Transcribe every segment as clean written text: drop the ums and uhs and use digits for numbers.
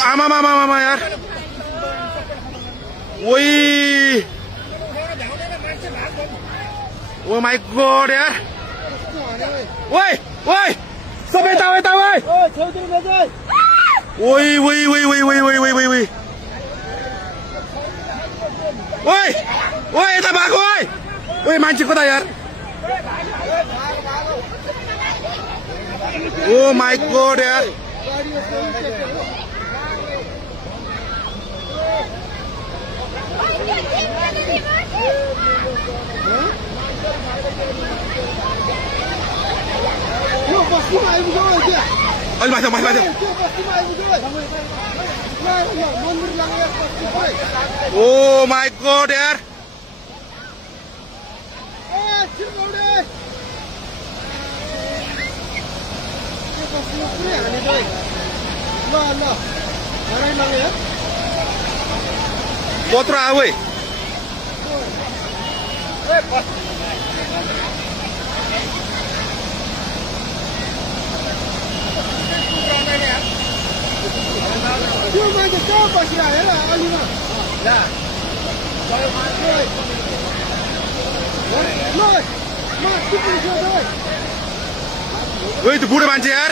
आमा यार ओइ ओ माई गॉड यार ओइ ओइ सब यता ओइ ओइ ओइ ओइ ओइ ओइ ओइ ओइ ओइ ओइ ओइ ओइ यता भागो ओइ ओइ मान्छे कता यार ओ माई गॉड यार ओ माई गॉड यार कत्रो आऊ त्यो मान्छे कहाँ बसिरहेको हेर अलिमा ओइ त्यो बुढो मान्छे यार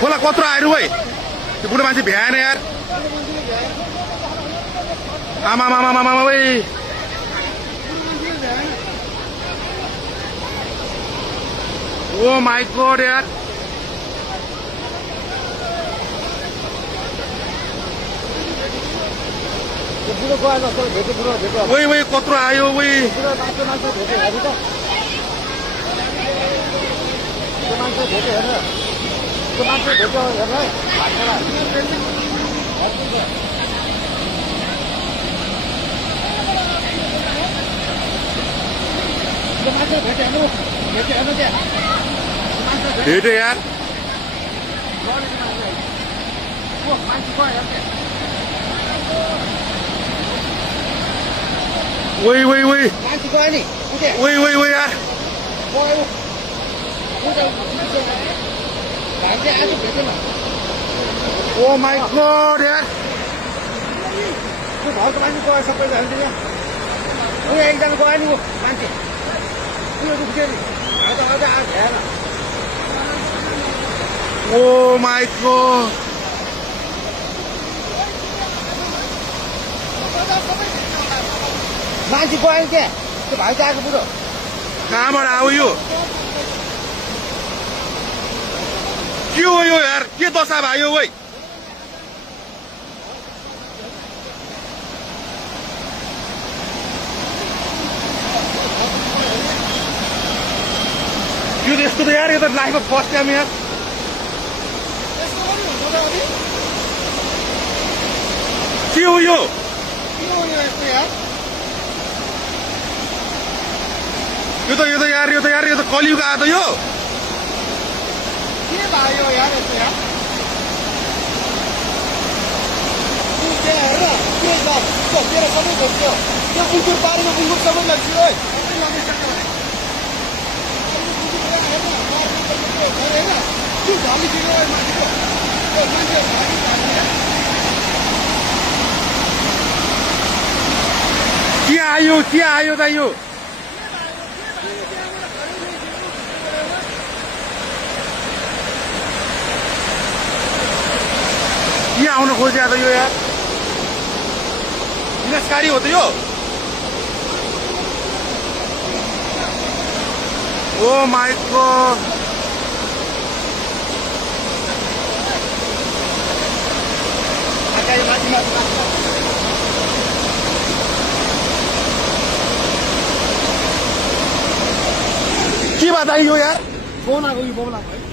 खोला कत्रो आएर ओइ त्यो बुढो मान्छे भ्याएन यार आमा मामा मामा ओइ ओ माई गॉड यार ओइ ओइ कत्रो आयो ओइ भेट्यो यार ओइ ओइ ओइ ओइ ओइ ओइ यार ओ माई गॉड यार घरको मान्छे गयो सबैजना एकजना गयो नि मान्छे ओ माई गॉड मान्छे गयो नि क्या त्यो भाइ आएको बुढो कहाँबाट आऊ यो के हो यो यार के दशा भयो ओइ यो यस्तो त यार यो त लाइफमा फर्स्ट टाइम यार के हो यो यो त कलियुग आयो त यो के भयो यार यस्तो यार तेरो सबै खोज्यो त्यो उल्टुर पारेको उल्टुर सबै लाग्छ के आयो त यो के आउन खोज्या त यो यार विनाशकारी हो त यो ओ माई गॉड के बात आयो यार फोन आएको यो बोला